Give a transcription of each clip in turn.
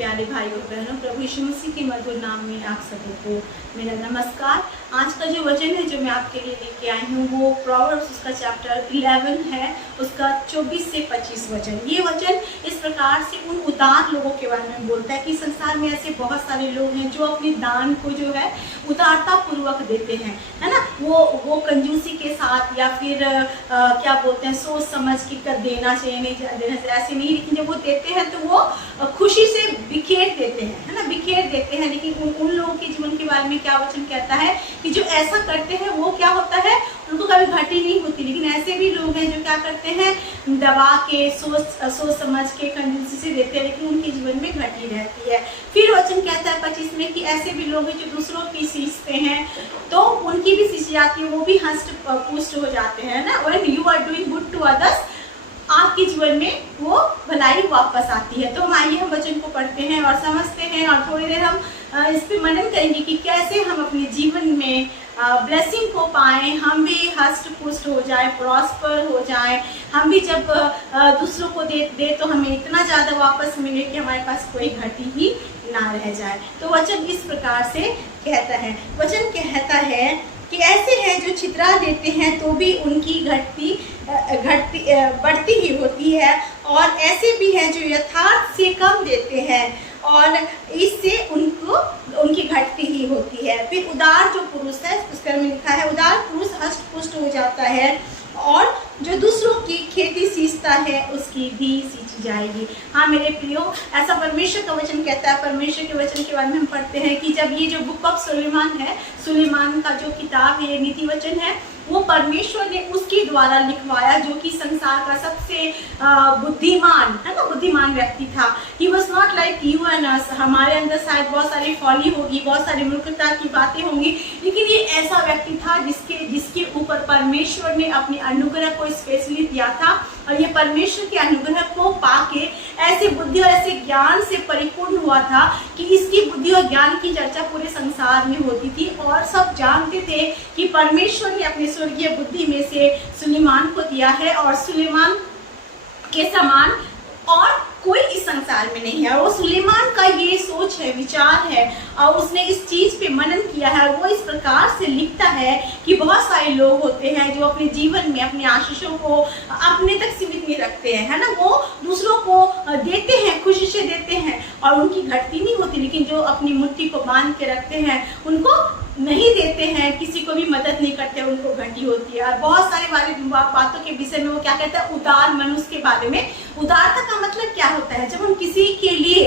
प्यारे भाई और बहनों, प्रभु यीशु मसीह के मधुर नाम में आप सभी को मेरा नमस्कार। आज का जो वचन है जो मैं आपके लिए लेके आई हूँ वो प्रोवर्ब्स उसका चैप्टर 11 है, उसका 24 से 25 वचन। ये वचन इस प्रकार से उन उदार लोगों के बारे में बोलता है कि संसार में ऐसे बहुत सारे लोग हैं जो अपने दान को जो है उदारता पूर्वक देते हैं, है ना। वो कंजूसी के साथ या फिर क्या बोलते हैं, सोच समझ के कर देना चाहिए, नहीं देना चाहिए, ऐसे नहीं। लेकिन जब वो देते हैं तो वो खुशी से बिखेर देते हैं, है ना, बिखेर देते हैं। लेकिन उन लोगों के जीवन के बारे में क्या वचन कहता है कि जो ऐसा करते हैं वो क्या होता है, उनको कभी घटी नहीं होती। लेकिन ऐसे भी लोग हैं जो क्या करते हैं, दबा के सोच समझ के कंजूसी से देते हैं, लेकिन उनके जीवन में घटी रहती है। फिर वचन कहता है 25 में कि ऐसे भी लोग हैं जो दूसरों की सींचते हैं तो उनकी भी सींची जाती है, वो भी हष्ट पुष्ट हो जाते हैं ना। When you are doing good to others, आपके जीवन में वो भलाई वापस आती है। तो हम आइए हम वचन को पढ़ते हैं और समझते हैं और थोड़ी देर हम इस पे मनन करेंगे कि कैसे हम अपने जीवन में ब्लेसिंग को पाएं, हम भी हष्ट पुष्ट हो जाए, प्रॉस्पर हो जाए। हम भी जब दूसरों को दे तो हमें इतना ज़्यादा वापस मिले कि हमारे पास कोई घटी ही ना रह जाए। तो वचन इस प्रकार से कहता है, वचन कहता है कि ऐसे हैं जो छितरा देते हैं तो भी उनकी बढ़ती ही होती है, और ऐसे भी हैं जो यथार्थ से कम देते हैं और इससे उनकी घटती ही होती है। फिर उदार जो पुरुष है, पुस्तक में लिखा है, उदार पुरुष हष्ट पुष्ट हो जाता है और जो दूसरों की खेती सींचता है उसकी भी सींची जाएगी। हाँ मेरे प्रियो, ऐसा परमेश्वर का वचन कहता है। परमेश्वर के वचन के बारे में हम पढ़ते हैं कि जब ये जो बुक ऑफ सुलेमान है, सुलेमान का जो किताब है, नीति वचन है, वो परमेश्वर ने उसके द्वारा लिखवाया, जो कि संसार का सबसे बुद्धिमान, है ना, बुद्धिमान व्यक्ति था। He was not like you and us. हमारे अंदर शायद बहुत सारी फॉली होगी, बहुत सारी मूर्खता की बातें होंगी, लेकिन ये ऐसा व्यक्ति था जिसके ऊपर परमेश्वर ने अपने अनुग्रह को स्पेशली दिया था। और ये परमेश्वर के अनुग्रह को पाके ऐसे बुद्धि और ऐसे ज्ञान से परिपूर्ण हुआ था कि इसकी बुद्धि और ज्ञान की चर्चा पूरे संसार में होती थी और सब जानते थे कि परमेश्वर ने अपने स्वर्गीय बुद्धि में से सुलेमान को दिया है और सुलेमान के समान और कोई इस संसार में नहीं है। वो सुलेमान का ये सोच है, विचार है, और उसने इस चीज पे मनन किया है। वो इस प्रकार से लिखता है कि बहुत सारे लोग होते हैं जो अपने जीवन में अपने आशीषों को अपने तक सीमित नहीं रखते हैं, है ना। वो दूसरों को देते हैं, खुशी से देते हैं और उनकी घटती नहीं होती। लेकिन जो अपनी मुट्ठी को बांध के रखते हैं, उनको नहीं देते हैं, किसी को भी मदद नहीं करते, उनको घटी होती है। और बहुत सारे बातों के विषय में वो क्या कहता है, उदार मनुष्य के बारे में। उदारता का मतलब क्या होता है, जब हम किसी के लिए,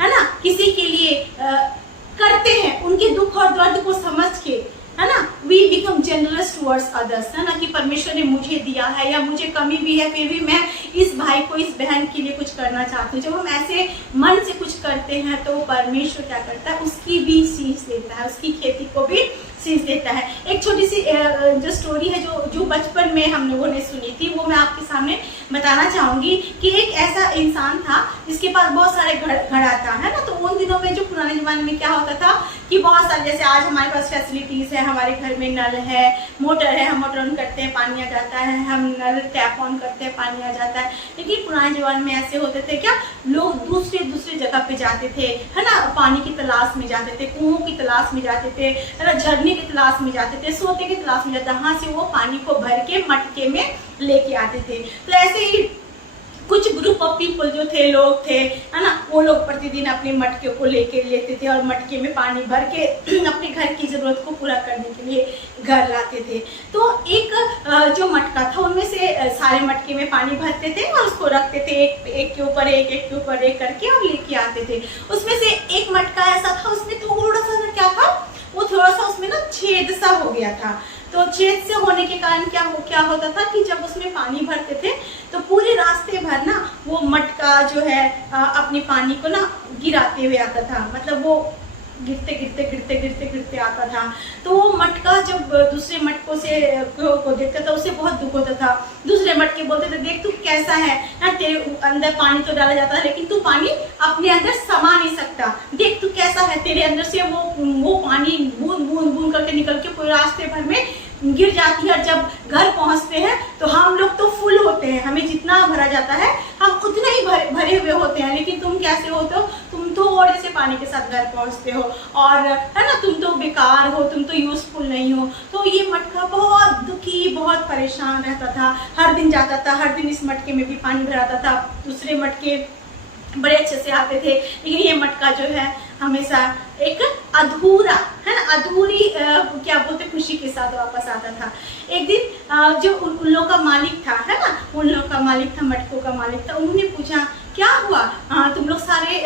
है ना, किसी के लिए करते हैं, उनके दुख और दर्द को समझ के, है ना, we become generous towards others, है ना, कि परमेश्वर ने मुझे दिया है या मुझे कमी भी है, फिर भी मैं इस भाई को, इस बहन के लिए कुछ करना चाहती हूँ। जब हम ऐसे मन से कुछ करते हैं तो परमेश्वर क्या करता है, उसकी भी सींच देता है, उसकी खेती को भी सींच देता है। एक छोटी सी जो स्टोरी है जो बचपन में हम लोगों ने सुनी थी, वो मैं आपके सामने बताना चाहूंगी कि एक ऐसा इंसान था जिसके पास बहुत सारे घड़ा था, है ना। तो उन दिनों में जो पुराने जमाने में क्या होता था कि बहुत सारे, जैसे आज हमारे पास फैसिलिटीज है, हमारे घर में नल है, मोटर है, हम मोटर ऑन करते हैं पानी आ जाता है, हम नल टैप ऑन करते हैं पानी आ जाता है। लेकिन पुराने जमाने में ऐसे होते थे क्या, लोग दूसरे जगह पे जाते थे, है ना, पानी की तलाश में जाते थे, कुओं की तलाश में जाते थे, है ना, झरने की तलाश में जाते थे, सोते की तलाश में जाते थे, वहां से वो पानी को भर के मटके में लेके आते थे। तो ऐसे ही कुछ ग्रुप ऑफ पीपल जो थे, लोग थे, है ना, वो लोग प्रतिदिन अपने मटके को लेते थे और मटके में पानी भर के अपने घर की जरूरत को पूरा करने के लिए घर लाते थे। तो एक जो मटका था, उनमें से सारे मटके में पानी भरते थे और उसको रखते थे एक के ऊपर एक करके और लेके आते थे। उसमें से एक मटका ऐसा था, उसमें थोड़ा सा क्या था, वो थोड़ा सा उसमें ना छेद सा हो गया था। तो छेद से होने के कारण क्या होता था कि जब उसमें पानी भरते थे तो पूरे रास्ते भर ना वो मटका जो है अपने पानी को ना गिराते हुए आता था, मतलब वो गिरते आता था। तो वो मटका जब दूसरे मटकों से को देखता था, उसे बहुत दुख होता था। दूसरे मटके बोलते थे, देख तू कैसा है ना, तेरे अंदर पानी तो डाला जाता है लेकिन तू पानी अपने अंदर समा नहीं सकता, देख तू कैसा है, तेरे अंदर से वो पानी बूंद बूंद बूंद करके निकल के पूरे रास्ते भर में गिर जाती है। और जब घर पहुंचते हैं तो हम लोग तो फुल होते हैं, हमें जितना भरा जाता है हम उतना ही भरे हुए होते हैं, लेकिन तुम कैसे होते हो, तुम तो थोड़े से पानी के साथ घर पहुंचते हो और है ना, तुम तो बेकार हो, तुम तो यूजफुल नहीं हो। तो ये मटका बहुत दुखी, बहुत परेशान रहता था, हर दिन जाता था, हर दिन इस मटके में भी पानी भराता था। दूसरे मटके बड़े अच्छे से आते थे, लेकिन ये मटका जो है हमेशा एक अधूरा, है ना, अधूरी क्या बोलते खुशी के साथ वापस आता था। एक दिन जो उन लोगों का मालिक था, है ना, उन लोगों का मालिक था, मटकों का मालिक था, उन्होंने पूछा क्या हुआ, तुम लोग सारे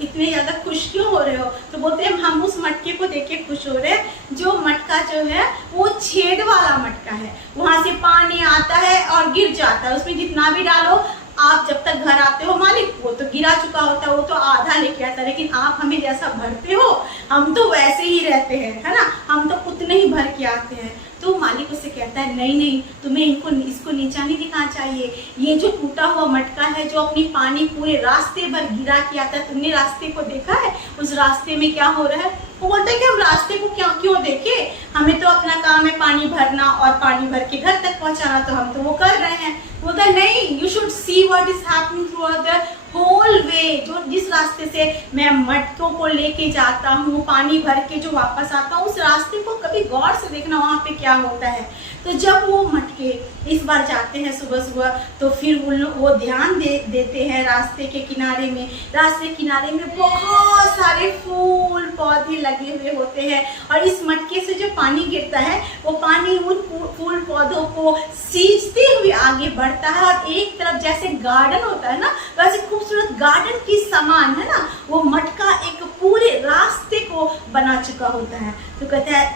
इतने ज़्यादा खुश क्यों हो रहे हो? तो बोलते हैं हम उस मटके को देख के खुश हो रहे हैं, जो मटका जो है वो छेद वाला मटका है, वहाँ से पानी आता है और गिर जाता है, उसमें जितना भी डालो आप जब तक घर आते हो मालिक वो तो गिरा चुका होता है, वो तो आधा लेके आता है, लेकिन आप हमें जैसा भरते हो हम तो वैसे ही रहते हैं, है ना, हम तो उतने ही भर के आते हैं। तो मालिक उससे कहता है नहीं नहीं, तुम्हें इसको नीचा नहीं दिखाना चाहिए, ये जो टूटा हुआ मटका है जो अपनी पानी पूरे रास्ते भर गिरा के आता है, तुमने रास्ते को देखा है? उस रास्ते में क्या हो रहा है? वो बोलते हैं कि हम रास्ते को क्यों देखे, हमें तो अपना काम है पानी भरना और पानी भर के घर तक पहुंचाना, तो हम तो वो कर रहे हैं। बोलता है नहीं, you should see what is happening through the whole way, जो जिस रास्ते से मैं मटकों को लेके जाता हूँ, पानी भर के जो वापस आता हूँ, उस रास्ते को कभी गौर से देखना वहाँ पे क्या होता है। तो जब वो मटके इस बार जाते हैं सुबह सुबह, तो फिर वो ध्यान देते हैं रास्ते के किनारे में, रास्ते किनारे में बहुत सारे फूल पौधे लगे हुए होते हैं, और इस मटके से जो पानी गिरता है वो पानी उन फूल पौधों को सींचते हुए आगे बढ़ता है, और एक तरफ जैसे गार्डन होता है ना, वैसे खूबसूरत गार्डन की समान, है ना, वो मटका एक पूरे रास्ते को बना चुका होता है। तो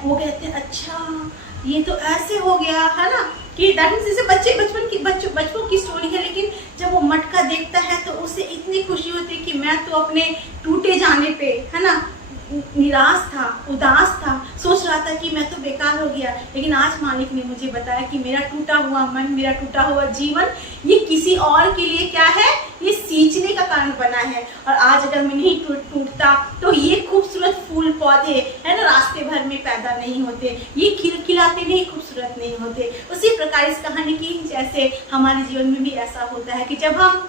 वो कहते हैं अच्छा ये तो ऐसे हो गया, है ना, कि दैट मींस जैसे बचपन की स्टोरी है, लेकिन जब वो मटका देखता है तो उसे इतनी खुशी होती है कि मैं तो अपने टूटे जाने पे, है ना, निराश था, उदास था, सोच रहा था कि मैं तो बेकार हो गया, लेकिन आज मालिक ने मुझे बताया कि मेरा टूटा हुआ मन, मेरा टूटा हुआ जीवन ये किसी और के लिए क्या है, ये सींचने का कारण बना है। और आज अगर मैं नहीं टूटता तो ये खूबसूरत फूल पौधे, है ना, रास्ते भर में पैदा नहीं होते, ये खिलखिलाते नहीं, खूबसूरत नहीं होते। उसी प्रकार इस कहानी की जैसे हमारे जीवन में भी ऐसा होता है कि जब हम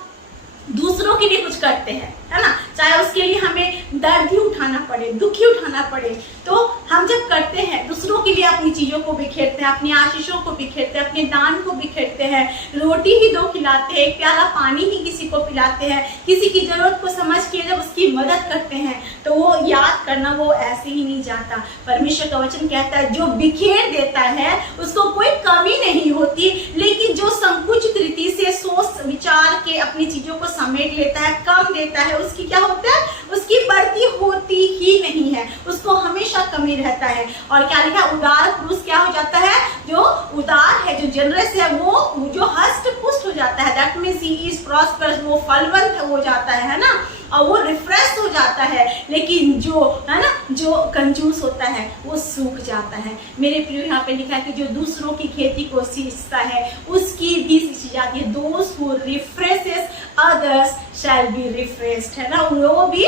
दूसरों के लिए कुछ करते हैं, है ना, चाहे उसके लिए हमें दर्द ही उठाना पड़े, दुख ही उठाना पड़े, तो हम जब करते हैं दूसरों के लिए अपनी चीजों को बिखेरते हैं, अपनी आशीषों को बिखेरते हैं, अपने दान को बिखेरते हैं, रोटी ही दो खिलाते हैं, एक प्याला पानी ही किसी को पिलाते हैं, किसी की जरूरत को समझ के जब उसकी मदद करते हैं, तो वो याद करना वो ऐसे ही नहीं जाता। परमेश्वर का वचन कहता है जो बिखेर देता है उसको कोई कमी नहीं होती, लेकिन जो संकुचित रीति से सोच विचार के अपनी चीजों को समेट लेता है, कम देता है, उसकी क्या होता है, उसकी बढ़ती होती ही नहीं है, उसको हमेशा कमी रहता है। और क्या लिखा, उदार पुरुष क्या हो जाता है, जो उदार है, जो जनरस है, वो जो हष्ट पुष्ट हो जाता है, that means he is prosperous, वो फलवंत हो जाता है ना, और वो रिफ्रेश हो जाता है। लेकिन जो है ना, जो कंजूस होता है वो सूख जाता है। मेरे प्रिय, यहाँ पे लिखा है कि जो दूसरों की खेती को सींचता है उसकी भी सींची जाती है। Those who refreshes others shall be refreshed, है ना, वो भी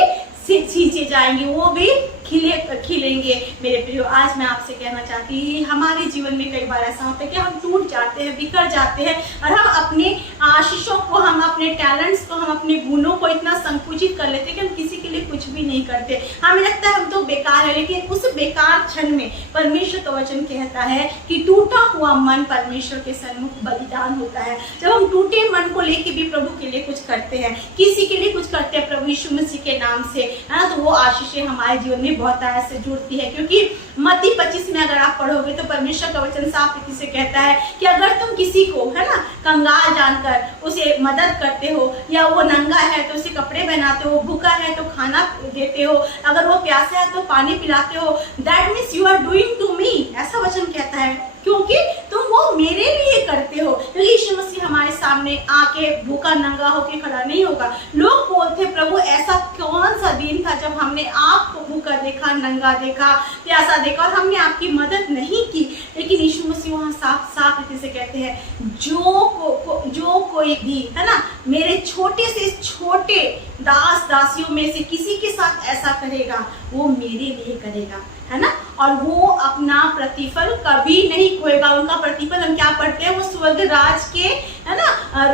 सींचे जाएंगे, वो भी खिलेंगे। मेरे प्रियो, आज मैं आपसे कहना चाहती हूँ हमारे जीवन में कई बार ऐसा होता है कि हम टूट जाते हैं, बिखर जाते हैं, और हम अपने आशीषों को, हम अपने टैलेंट्स को, हम अपने गुणों को इतना संकुचित कर लेते हैं कि हम किसी के लिए कुछ भी नहीं करते। हमें लगता है हम तो बेकार है, लेकिन उस बेकार क्षण में परमेश्वर का वचन कहता है कि टूटा हुआ मन परमेश्वर के सन्मुख बलिदान होता है। जब हम टूटे मन को लेके भी प्रभु के लिए कुछ करते हैं, किसी के लिए कुछ करते हैं प्रभु यीशु मसीह के नाम से, है ना, तो वो आशीषें हमारे जीवन में बहुत तरह से जुड़ती है। क्योंकि मत्ती 25 में अगर आप पढ़ोगे तो परमेश्वर का वचन साफ रीति से कहता है कि अगर तुम किसी को, है ना, कंगाल जानकर उसे मदद करते हो, या वो नंगा है तो उसे कपड़े पहनाते हो, भूखा है तो खाना देते हो, अगर वो प्यासा है तो पानी पिलाते हो, that means you are doing to me, ऐसा वचन कहता है, क्योंकि तुम वो मेरे लिए करते हो। क्योंकि यीशु मसीह हमारे सामने आके भूखा नंगा होके खड़ा नहीं होगा। लोग बोलते प्रभु ऐसा कौन सा दिन था जब हमने आपको भूखा देखा, नंगा देखा, प्यासा देखा और हमने आपकी मदद नहीं की। लेकिन यीशु मसीह वहाँ साफ साफ रीति से कहते हैं जो कोई भी, है ना, मेरे छोटे से छोटे दास दासियों में से किसी के साथ ऐसा करेगा वो मेरे लिए करेगा, है ना। और वो अपना प्रतिफल कभी नहीं खोएगा। उनका प्रतिफल हम क्या पढ़ते हैं, वो स्वर्ग राज के, है ना,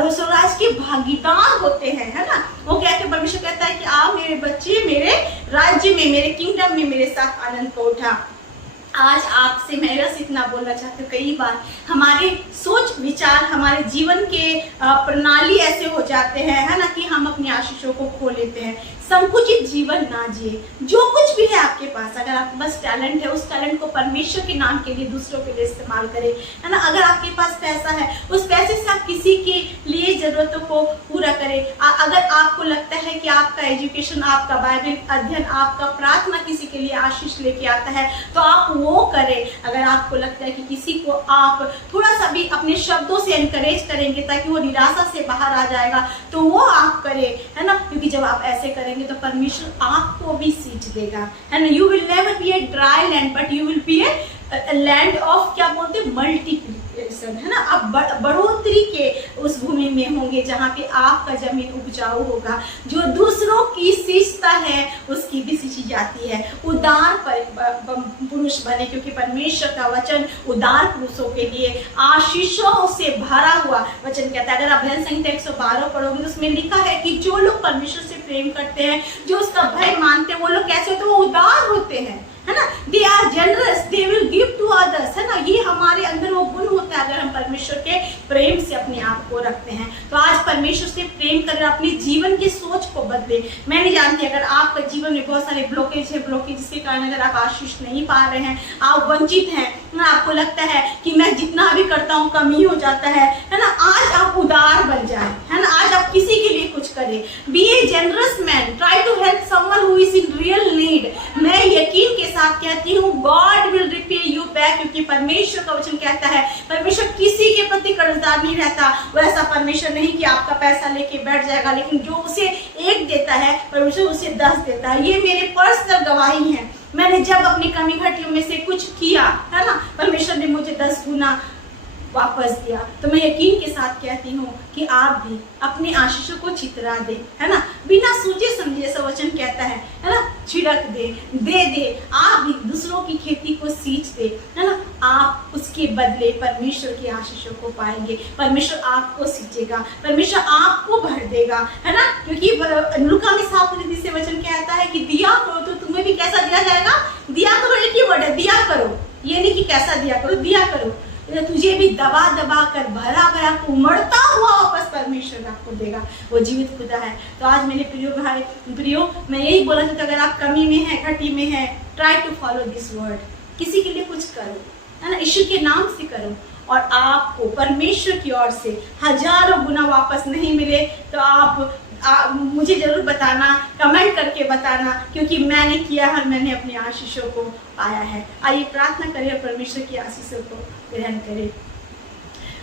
स्वर्ग राज के भागीदार होते हैं, है ना। वो कहते हैं, परमेश्वर कहता है कि आप मेरे बच्चे मेरे राज्य में, मेरे किंगडम में मेरे साथ आनंद को उठा। आज आपसे मैं बस इतना बोलना चाहती हूँ, कई बार हमारे सोच विचार, हमारे जीवन के प्रणाली ऐसे हो जाते हैं, है ना, कि हम अपनी आशीषों को खो लेते हैं। संकुचित जीवन ना जिए। जो कुछ भी है आपके पास, अगर आपके पास टैलेंट है, उस टैलेंट को परमेश्वर के नाम के लिए, दूसरों के लिए इस्तेमाल करें, है ना। अगर आपके पास पैसा है, उस पैसे से आप किसी के लिए जरूरतों को पूरा करें। अगर आपको लगता है कि आपका एजुकेशन, आपका बाइबल अध्ययन, आपका प्रार्थना किसी के लिए आशीष लेके आता है, तो आप वो करें। अगर आपको लगता है कि किसी को आप थोड़ा सा भी अपने शब्दों से एनकरेज करेंगे ताकि वो निराशा से बाहर आ जाएगा, तो वो आप करें, है ना। क्योंकि जब आप ऐसे करेंगे तो परमेश्वर आपको भी सींच देगा, है ना। You will never be a dry land but you will be a land of, क्या बोलते हैं, मल्टीप्लिकेशन, है ना। आप बढ़ोतरी के उस भूमि में होंगे जहाँ पे आपका जमीन उपजाऊ होगा। जो दूसरों की सींचता है उसकी भी सींची जाती है। उदार पुरुष बने, क्योंकि परमेश्वर का वचन उदार पुरुषों के लिए आशीषों से भरा हुआ वचन कहता है। अगर आप भजन संहिता 112 पढ़ोगे तो उसमें लिखा है कि जो लोग परमेश्वर से प्रेम करते हैं, जो उसका भय मानते हैं, वो लोग कैसे होते हैं, वो उदार होते हैं, है ना। They are generous, they will give to others, है ना। ये हमारे अंदर वो गुण होता है अगर हम परमेश्वर के प्रेम से अपने आप को रखते हैं। तो आज परमेश्वर से प्रेम कर अपने जीवन की सोच को बदले। मैं नहीं जानती, अगर आपका जीवन में बहुत सारे ब्लॉकेज है, ब्लॉकेज के कारण अगर आप आशीष नहीं पा रहे हैं, आप वंचित हैं, आपको लगता है कि मैं जितना भी करता हूँ कमी हो जाता है ना, आज आप उदार बन जाए, है ना। आज आप किसी के लिए कुछ करें। Be a generous man, try to help someone who is in real need. मैं यकीन के साथ कहती हूँ, God will repay you back, क्योंकि परमेश्वर का वचन कहता है परमेश्वर किसी के प्रति कर्जदार नहीं रहता। वैसा परमेश्वर नहीं कि आपका पैसा लेके बैठ जाएगा, लेकिन जो उसे 1 देता है परमेश्वर उसे 10 देता है। ये मेरे पर्सनल गवाही है। मैंने जब अपनी कमी घटियों में से कुछ किया, है ना, परमेश्वर ने मुझे 10 गुना वापस दिया। तो मैं यकीन के साथ कहती हूँ कि आप भी अपनी आशीषों को चितरा दे, है ना, बिना सोचे समझे, ऐसा वचन कहता है ना, छिड़क दे, दे। आप भी दूसरों की खेती को सींच दे, है ना। आप उसके बदले परमेश्वर की आशीषों को पाएंगे। परमेश्वर आपको सींचेगा, परमेश्वर आपको भर देगा, है ना। क्योंकि लूका में 7:30 से वचन कहता है कि दिया करो तो तुम्हें भी कैसा दिया जाएगा। दिया करो एक ही वर्ड है, दिया करो। ये नहीं कि कैसा दिया करो, दिया करो। तुझे भी दबा दबा कर भरा भरा उमड़ता हुआ वापस परमेश्वर आपको देगा। वो जीवित खुदा है। तो आज मेरे प्रियो मैं यही बोला था, अगर आप कमी में है, घटी में है, try to follow this word. किसी के लिए कुछ करो, है ना, ईश्वर के नाम से करो, और आपको परमेश्वर की ओर से हजारों गुना वापस नहीं मिले तो आप मुझे जरूर बताना, कमेंट करके बताना, क्योंकि मैंने किया है, मैंने अपनी आशीषों को पाया है। आइए प्रार्थना करें, परमेश्वर की आशीषों को ग्रहण करें।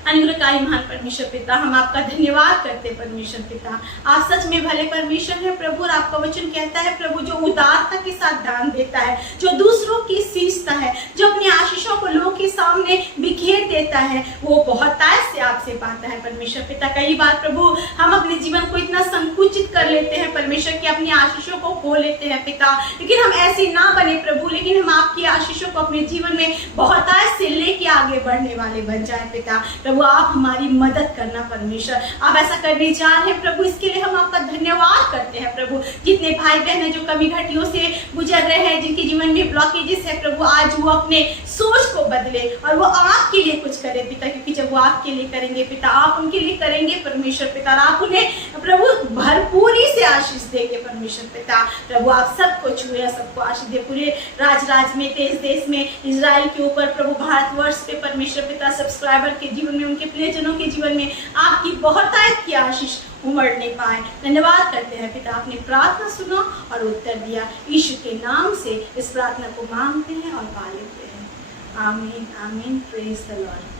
अनुग्रहकारी महान परमेश्वर पिता, हम आपका धन्यवाद करते हैं। परमेश्वर पिता, आप सच में भले परमेश्वर है प्रभु। और आपका वचन कहता है प्रभु, जो उदारता के साथ दान देता है, जो दूसरों की सींचता है, जो अपनी आशीषों को लोगों के सामने बिखेर देता है, वो बहुतायत से आपसे पाता है। परमेश्वर पिता, कई बार प्रभु हम अपने जीवन को इतना संकुचित कर लेते हैं परमेश्वर की, अपनी आशीषों को खो लेते हैं पिता। लेकिन हम ऐसे ना बने प्रभु, लेकिन हम आपकी आशीषों को अपने जीवन में बहुतायत से लेके आगे बढ़ने वाले बन जाए पिता। प्रभु आप हमारी मदद करना परमेश्वर, आप ऐसा करने जा रहे हैं प्रभु, इसके लिए हम आपका धन्यवाद करते हैं प्रभु। जितने भाई बहन हैं जो कमी घटियों से गुजर रहे हैं, जिनके जीवन में ब्लॉकेजेस है प्रभु, आज वो अपने सोच को बदले और वो आपके लिए कुछ करें पिता। क्योंकि जब वो आपके लिए करेंगे पिता, आप उनके लिए करेंगे परमेश्वर पिता, आप उन्हें प्रभु भरपूरी से आशीष देंगे परमेश्वर पिता। प्रभु आप सबको छुए, सबको आशीष दे, पूरे राज में, देश में, इजराइल के ऊपर प्रभु, भारतवर्ष पे परमेश्वर पिता, सब्सक्राइबर के जीवन में, उनके प्रियजनों के जीवन में आपकी बहुतायत की आशीष उमड़ने पाए। धन्यवाद करते हैं पिता, आपने प्रार्थना सुना और उत्तर दिया। यीशु के नाम से इस प्रार्थना को मांगते हैं और पा लेते हैं। आमीन, आमीन। Praise the Lord.